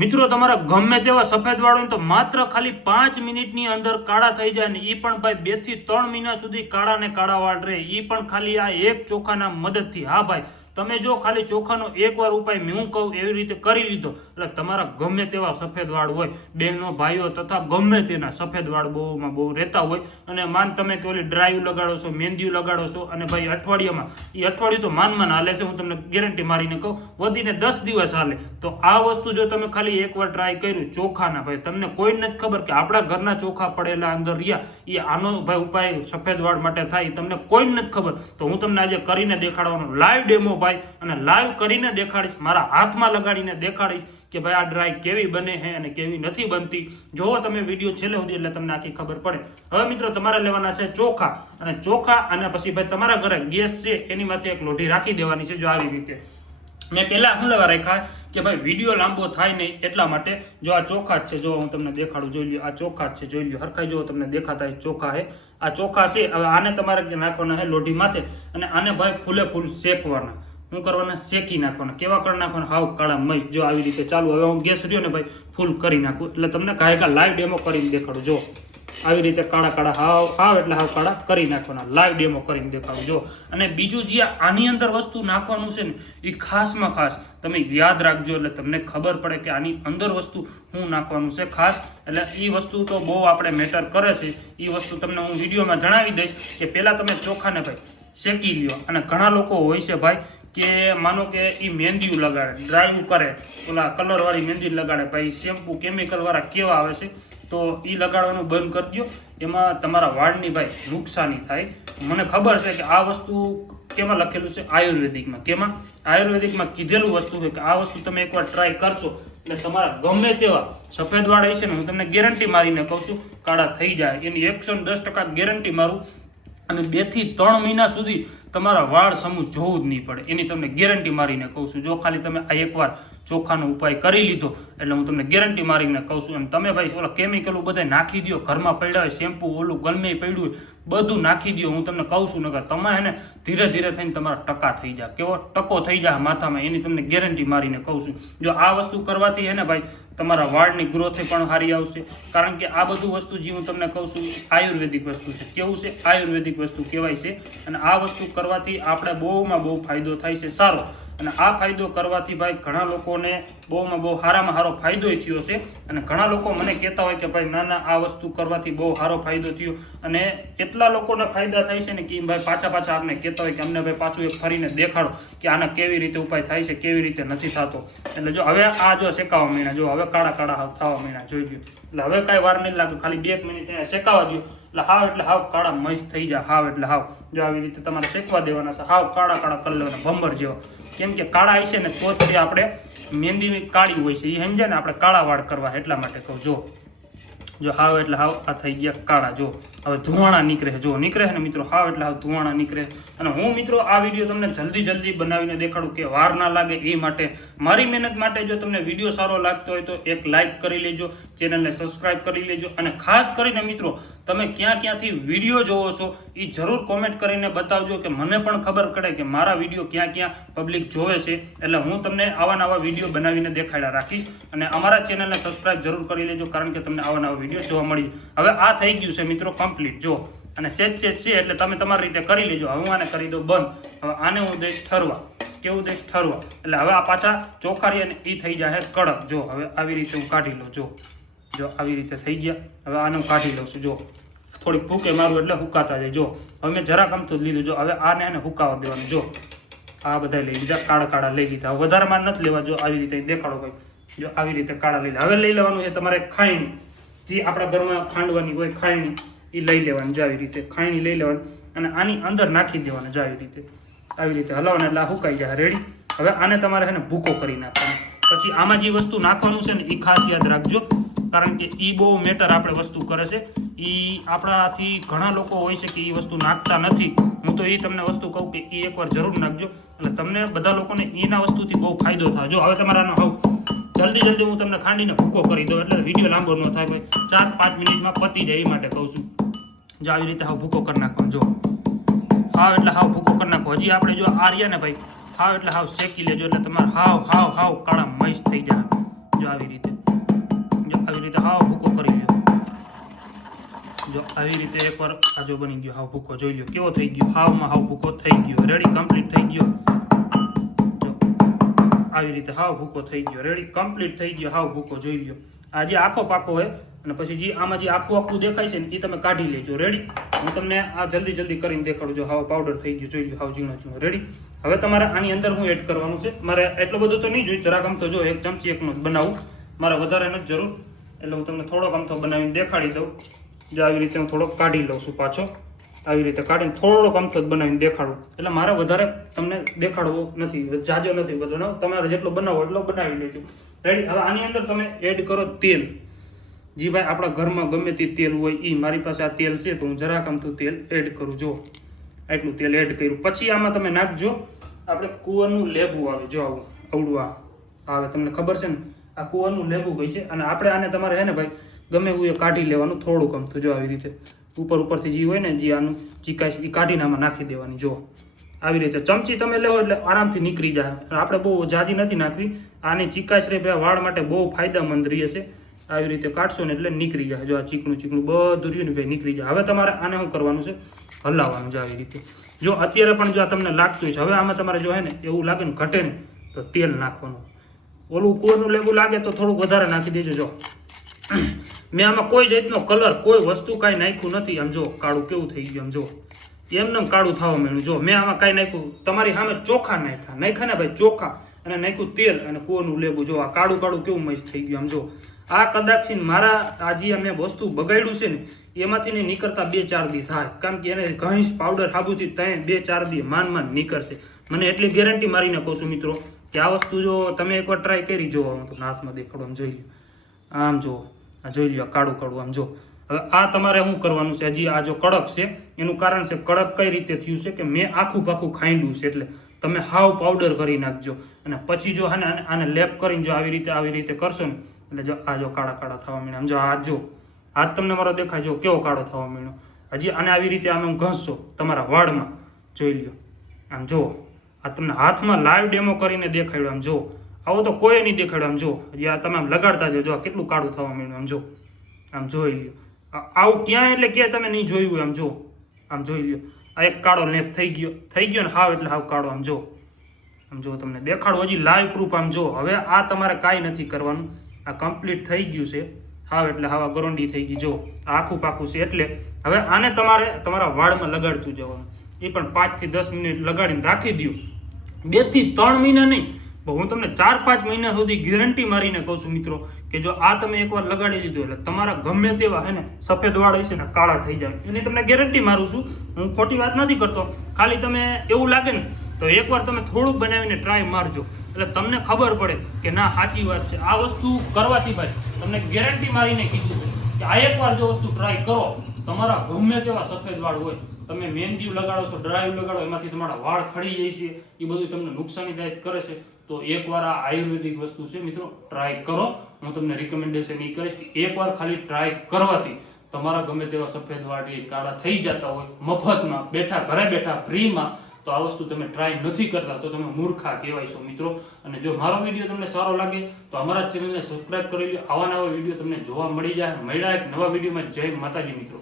મિત્રો તમારા ગમે તેવા સફેદ વાળ હોય તો માત્ર ખાલી 5 મિનિટની અંદર કાળા થઈ જાય ને ઈ પણ ભાઈ 2 થી 3 મહિના સુધી કાળા ને કાળા વાળ રહે, ઈ પણ ખાલી આ એક ચોખાના મદદથી. હા ભાઈ, તમે જો ખાલી ચોખાનો એકવાર ઉપાય હું કહું એવી રીતે કરી લીધો એટલે તમારા ગમે તેવા સફેદ વાળ હોય, બહેનો ભાઈઓ તથા ગમે તેના સફેદ વાળ બહુમાં બહુ રહેતા હોય અને માન તમે કે ઓલી ડ્રાઈવ લગાડો છો, મહેંદી લગાડો છો અને ભાઈ અઠવાડિયામાં એ અઠવાડિયું તો માન હાલે છે, હું તમને ગેરંટી મારીને કહું વધીને 10 દિવસ હાલે. તો આ વસ્તુ જો તમે ખાલી એકવાર ટ્રાય કર્યું ચોખાના, ભાઈ તમને કોઈ નથી ખબર કે આપણા ઘરના ચોખા પડેલા અંદર રહ્યા એ આનો ભાઈ ઉપાય સફેદ વાળ માટે થાય, તમને કોઈ નથી ખબર. તો હું તમને આજે કરીને દેખાડવાનો લાઈવ ડેમો ભાઈ, અને લાઈવ કરીને દેખાડીશ, મારા હાથમાં લગાડીને દેખાડીશ કે ભાઈ આ ડ્રાય કેવી બને છે અને કેવી નથી બનતી. જોવો તમે વિડીયો છેલ્લે સુધી એટલે તમને આખી ખબર પડે. હવે મિત્રો તમારે લેવાના છે ચોખા, અને ચોખા અને પછી ભાઈ તમારા ઘરે ગેસ છે એની માથે એક લોઢી રાખી દેવાની છે. જો આવી રીતે મેં પહેલા શું લેવા રાખ્યા કે ભાઈ વિડીયો લાંબો થાય નહીં એટલા માટે. જો આ ચોખા જ છે, જો હું તમને દેખાડું, જોઈ લ્યો આ ચોખા જ છે, જોઈ લ્યો હરખાઈ, જો તમને દેખાતા ચોખા છે, આ ચોખા છે. હવે આને તમારે નાખવાના છે લોઢી માથે અને આને ભાઈ ફૂલે ફૂલ શેકવાના. શું કરવાના? શેકી નાખવાના. કેવા કરી નાખવાના? હાવ કાળા મય. જો આવી રીતે ચાલુ. હવે હું ગેસ રહ્યો ને ભાઈ ફૂલ કરી નાખું એટલે તમને કાંઈ લાઈવ ડેમો કરીને દેખાડું. જો આવી રીતે કાળા કાળા હાવ એટલે હાવ કાળા કરી નાખવાના, લાઈવ ડેમો કરીને દેખાડું. જો અને બીજું જે આની અંદર વસ્તુ નાખવાનું છે ને એ ખાસમાં ખાસ તમે યાદ રાખજો એટલે તમને ખબર પડે કે આની અંદર વસ્તુ શું નાખવાનું છે ખાસ. એટલે એ વસ્તુ તો બહુ આપણે મેટર કરે છે. એ વસ્તુ તમને હું વિડીયોમાં જણાવી દઈશ કે પહેલાં તમે ચોખાને ભાઈ શેકી લ્યો. અને ઘણા લોકો હોય છે ભાઈ કે માનો કે એ મહેંદી લગાડે, ડ્રાઈવ કરે, ઓલા કલરવાળી મહેંદી લગાડે, ભાઈ શેમ્પુ કેમિકલવાળા કેવા આવે છે તો એ લગાડવાનું બંધ કરી દો. એમાં તમારા વાળની ભાઈ નુકસાની થાય. મને ખબર છે કે આ વસ્તુ કેમાં લખેલું છે? આયુર્વેદિકમાં. કેમાં? આયુર્વેદિકમાં કીધેલું વસ્તુ છે કે આ વસ્તુ તમે એકવાર ટ્રાય કરશો એટલે તમારા ગમે તેવા સફેદ વાળ હશે ને હું તમને ગેરંટી મારીને કહું છું કાળા થઈ જાય. એની 110% ગેરંટી મારું. અને 2 થી 3 મહિના સુધી તમારા વાળ સમૂહ જોવું જ નહીં પડે, એની તમને ગેરંટી મારીને કહું છું. જો ખાલી તમે આ એકવાર ચોખાનો ઉપાય કરી લીધો એટલે હું તમને ગેરંટી મારીને કહું છું. અને તમે ભાઈ ઓલા કેમિકલો બધા નાખી દો, ઘરમાં પડ્યા હોય શેમ્પુ ઓલું ગમે પડ્યું હોય બધું નાખી દો, હું તમને કહું છું. નકર તમે એને ધીરે ધીરે થઈને તમારા ટકા થઈ જાય, કેવો ટકો થઈ જાય માથામાં, એની તમને ગેરંટી મારીને કહું છું. જો આ વસ્તુ કરવાથી હે ને ભાઈ તમારા વાળની ગ્રોથ પણ સારી આવશે. કારણ કે આ બધું વસ્તુ જે હું તમને કહું છું આયુર્વેદિક વસ્તુ છે. કેવું છે? આયુર્વેદિક વસ્તુ કહેવાય છે. અને આ વસ્તુ કરવાથી આપણે બહુમાં બહુ ફાયદો થાય છે સારો. અને આ ફાયદો કરવાથી ભાઈ ઘણા લોકોને બહુમાં બહુ સારામાં સારો ફાયદો થયો છે. અને ઘણા લોકો મને કહેતા હોય કે ભાઈ ના આ વસ્તુ કરવાથી બહુ સારો ફાયદો થયો. અને એટલા લોકોને ફાયદા થાય છે ને કે ભાઈ પાછા આપને કહેતા હોય કે અમને ભાઈ પાછું એક ફરીને દેખાડો કે આના કેવી રીતે ઉપાય થાય છે, કેવી રીતે નથી થતો. એટલે જો હવે આ જો શેકાવા માંડ્યા, જો હવે કાળા કાળા થવા માંડ્યા, જોઈ ગયો. એટલે હવે કાંઈ વાર નહીં લાગે, ખાલી 2 મિનિટ એને શેકાવા દો એટલે હાવ કાળા મસ્ત થઈ જાય. હાવ એટલે હાવ જો આવી રીતે તમારે શેકવા દેવાના છે, હાવ કાળા કાળા કરી લેવાના ભંબર જેવા. કેમ કે કાળા હશે ને તો જ આપણે મહેંદી કાળી હોય છે એ સમજે ને, આપણે કાળા વાળ કરવા એટલા માટે કહું. જો હાવ એટલે હાવ આ થઈ ગયા કાળા. જો હવે ધુવાણા નીકળે, જો નીકળે છે ને મિત્રો, હાવ એટલે હાવ ધુવાણા નીકળે. અને હું મિત્રો આ વિડીયો તમને જલ્દી બનાવીને દેખાડું કે વાર ના લાગે એ માટે, મારી મહેનત માટે. જો તમને વિડીયો સારો લાગતો હોય તો એક લાઈક કરી લેજો, ચેનલને સબસ્ક્રાઈબ કરી લેજો. અને ખાસ કરીને મિત્રો તમે ક્યાંથી વિડીયો જોવો છો એ જરૂર કોમેન્ટ કરીને બતાવજો કે મને પણ ખબર પડે કે મારા વિડીયો ક્યાં પબ્લિક જોવે છે. એટલે હું તમને આવા વિડીયો બનાવીને દેખાડ્યા રાખીશ. અને અમારા ચેનલને સબસ્ક્રાઈબ જરૂર કરી લેજો કારણ કે તમને આવા વિડીયો જોવા મળી. હવે આ થઈ ગયું છે મિત્રો કમ્પ્લીટ. જો અને સેજ છે એટલે તમે તમારી રીતે કરી લેજો. હવે હું આને કરી દઉં બંધ. હવે આને હું દઈશ ઠરવા. કેવું દઈશ? ઠરવા. એટલે હવે આ પાછા ચોખારી અને એ થઈ જાય કડક. જો હવે આવી રીતે હું કાઢી લઉં. જો આવી રીતે થઈ ગયા. હવે આને હું કાઢી લઉં છું. જો થોડીક ફૂકે મારું એટલે હુકાતા જાય. જો હવે મેં જરાક આમથું જ લીધું. જો હવે આને હુકાવા દેવાનું. જો આ બધા લઈ લીધા, કાળા લઈ લીધા. હવે વધારે માર નથી લેવા. જો આવી રીતે દેખાડો ભાઈ. જો આવી રીતે કાળા લઈ લે. હવે લઈ લેવાનું છે તમારે ખાયણી, જે આપણા ઘરમાં ખાંડવાની હોય ખાયણી, એ લઈ લેવાની. જો આવી રીતે ખાયણી લઈ લેવાની અને આની અંદર નાખી દેવાની. જો આવી રીતે હલાવવાના એટલે આ હુકાઈ જાય રેડી. હવે આને તમારે છે ને ભૂકો કરી નાખવાનો. પછી આમાં જે વસ્તુ નાખવાનું છે ને એ ખાસ યાદ રાખજો કારણ કે એ બહુ મેટર આપણે વસ્તુ કરે છે. એ આપણાથી ઘણા લોકો હોય છે કે એ વસ્તુ નાખતા નથી. હું તો એ તમને વસ્તુ કહું કે એ એકવાર જરૂર નાખજો એટલે તમને બધા લોકોને એના વસ્તુથી બહુ ફાયદો થાય. જો હવે તમારાનો જલ્દી હું તમને ખાંડીને ભૂકો કરી દઉં એટલે વિડીયો લાંબો ન થાય ભાઈ, 4-5 મિનિટમાં પતી જાય એ માટે કહું છું. જો આવી રીતે ભૂકો કરી નાખવાનો. જો હાવ એટલે હાવ ભૂકો કરી નાખો. હજી આપણે જો આ રહ્યા ને ભાઈ હાવ એટલે હાવ શેકી લેજો એટલે તમારે હાવ કાળા મસ્ત થઈ જાય. જો આવી રીતે હાવ ભૂકો કરી લ્યો. જો આવી રીતે એકવાર આ જો બની ગયો હાવ ભૂકો, જોઈ લ્યો કેવો થઈ ગયો, હાવમાં હાવ ભૂકો થઈ ગયો. રેડી, કમ્પ્લીટ થઈ ગયો. જો આવી રીતે હાવ ભૂકો થઈ ગયો. રેડી, કમ્પ્લીટ થઈ ગયો હાવ ભૂકો, જોઈ લ્યો. આ જે આખો પાકો હોય અને પછી જે આમાં જે આખું દેખાય છે ને એ તમે કાઢી લેજો. રેડી, હું તમને આ જલ્દી કરીને દેખાડું. જો હાવ પાવડર થઈ ગયો, જોઈ લો હાવ ઝીણો. રેડી, હવે તમારે આની અંદર હું એડ કરવાનું છે. મારે એટલું બધું તો નહીં જોઈએ, જરાક આમ તો જો 1 ચમચી એકનો બનાવું, મારે વધારે નથી જરૂર, એટલે હું તમને થોડોક આમ તો બનાવીને દેખાડી દઉં. જો આવી રીતે હું થોડોક કાઢી લઉં છું પાછો, આવી રીતે કાઢીને થોડોક આમ તો બનાવીને દેખાડું. એટલે મારે વધારે તમને દેખાડવો નથી, જાજો નથી બનાવો, તમારે જેટલો બનાવો એટલો બનાવી લેજો. રેડી, હવે આની અંદર તમે એડ કરો તેલ. જી ભાઈ, આપણા ઘરમાં ગમે તે તેલ હોય એ, મારી પાસે આ તેલ છે તો હું જરાક આમથું તેલ એડ કરું. જો એટલું તેલ એડ કર્યું. પછી આમાં તમે નાખજો આપણે કુંવરનું લેબુ આવે. જો આવું અવડું આવે, તમને ખબર છે ને આ કુંવરનું લેબુ કઈ છે. અને આપણે આને તમારે હે ને ભાઈ ગમે એવું એ કાઢી લેવાનું થોડુંક આમથું. જો આવી રીતે ઉપરથી જે હોય ને જે આનું ચીકાશ એ કાઢીને આમાં નાખી દેવાની. જો આવી રીતે ચમચી તમે લેવો એટલે આરામથી નીકળી જાય. આપણે બહુ જાજી નથી નાખવી, આની ચીકાશ રે વાળ માટે બહુ ફાયદામંદ રહે છે. આવી રીતે કાઢશો ને એટલે નીકળી જાય. જો આ ચીકણું બધું રહ્યું ને ભાઈ નીકળી જાય. હવે તમારે આને શું કરવાનું છે, હલાવવાનું છે આવી રીતે. જો અત્યારે પણ જો આ તમને લાગતું છે, હવે આમાં તમારે જો હે ને એવું લાગે ને ઘટે ને તો તેલ નાખવાનું. ઓલું કુંવરનું લેબુ લાગે તો થોડુંક વધારે નાખી દેજો. જો મેં આમાં કોઈ જાતનો કલર કોઈ વસ્તુ કાંઈ નાખ્યું નથી. આમ જો કાળું કેવું થઈ ગયું, આમ જો એમને કાળું થવા માંડ્યું. જો મેં આમાં કાંઈ નાખ્યું, તમારી સામે ચોખા નાખ્યા ને ભાઈ, ચોખા અને નાખ્યું તેલ અને કુંવરનું લેબુ. જો આ કાળું કેવું મસ્ત થઈ ગયું. આમ જો આ કદાચ મારા આ જે મેં વસ્તુ બગાડ્યું છે ને એમાંથી નહીં નીકળતા 2-4 દી થાય, કારણ કે એને ઘણી પાવડર સાબુથી 3-4 દી માંડ નીકળશે. મને એટલી ગેરંટી મારીને કહું છું મિત્રો કે આ વસ્તુ જો તમે એકવાર ટ્રાય કરી જોવો. તો હાથમાં દેખાડો, આમ જોઈ લો, આમ જો આ જોઈ લો કાળું આમ જો. હવે આ તમારે શું કરવાનું છે, હજી આ જો કડક છે એનું કારણ છે, કડક કઈ રીતે થયું છે કે મેં આખું પાખું ખાંડ્યું છે. એટલે તમે હાવ પાવડર કરી નાખજો અને પછી જો આને લેપ કરીને જો આવી રીતે કરશો ને એટલે જો આ જો કાળા થવા માંડ્યા. આમ જો હાથ જો હાથ તમને મારો દેખાય, જો કેવો કાળો થવા માંડ્યો. હજી આને આવી રીતે આમ ઘસશો તમારા વાળમાં, જોઈ લ્યો આમ જો. આ તમને હાથમાં લાઈવ ડેમો કરીને દેખાડ્યો. આમ જો આવો તો કોઈ નહીં દેખાડ્યો. આમ જો હજી આ તમે આમ લગાડતા જો કેટલું કાળું થવા માંડ્યું. આમ જો આમ જોઈ લ્યો. આવું ક્યાં એટલે ક્યાં તમે નહીં જોયું હોય. આમ જોઈ લ્યો. આ એક કાળો લેપ થઈ ગયો ને હાવ એટલે હાવ કાળો. આમ જો તમને દેખાડો હજી લાઈવ પ્રૂફ. આમ જો હવે આ તમારે કાંઈ નથી કરવાનું, આ કમ્પ્લીટ થઈ ગયું છે હાવ એટલે હાવ ગરોંડી થઈ ગઈ. જો આખું પાખું છે. એટલે હવે આને તમારે તમારા વાળમાં લગાડતું જવાનું. એ પણ 5 થી 10 મિનિટ લગાડીને રાખી દો. 2 થી 3 મહિના નહીં, હું તમને 4-5 મહિના સુધી ગેરંટી મારીને કહું છું મિત્રો કે જો આ તમે એકવાર લગાડી લીધું એટલે તમારા ગમે તેવા હે ને સફેદ વાળ હશે ને કાળા થઈ જાય. એની તમને ગેરંટી મારું છું, હું ખોટી વાત નથી કરતો. ખાલી તમે એવું લાગે ને તો એકવાર તમે થોડુંક બનાવીને ટ્રાય મારજો, એટલે તમને ખબર પડે કે ના સાચી વાત છે. આ વસ્તુ કરવાથી ભાઈ તમને ગેરંટી મારીને કીધું છે કે આ એકવાર જો વસ્તુ ટ્રાય કરો, તમારા ગમે તેવા સફેદ વાળ હોય, તમે મહેંદી લગાડો છો, ડ્રાઈવ લગાડો, એમાંથી તમારા વાળ ખડી જાય છે, એ બધું તમને નુકસાનીદાયક કરે છે. તો એકવાર આ આયુર્વેદિક વસ્તુ છે મિત્રો, ટ્રાય કરો. હું તમને રિકમેન્ડેશન એ કરીશ કે એકવાર ખાલી ટ્રાય કરવાથી તમારા ગમે તેવા સફેદ વાળ કાળા થઈ જતા હોય મફતમાં ઘરે બેઠા ફ્રીમાં. તો આ વસ્તુ તમે ટ્રાય નથી કરતા તો તમે મૂર્ખા કહેવાય છો મિત્રો. અને જો મારો વિડીયો તમને સારો લાગે તો અમારા ચેનલને સબસ્ક્રાઇબ કરી લો. આવા નવા વિડીયો તમને જોવા મળી જાય. મળ્યા એક નવા વિડીયોમાં. જય માતાજી મિત્રો.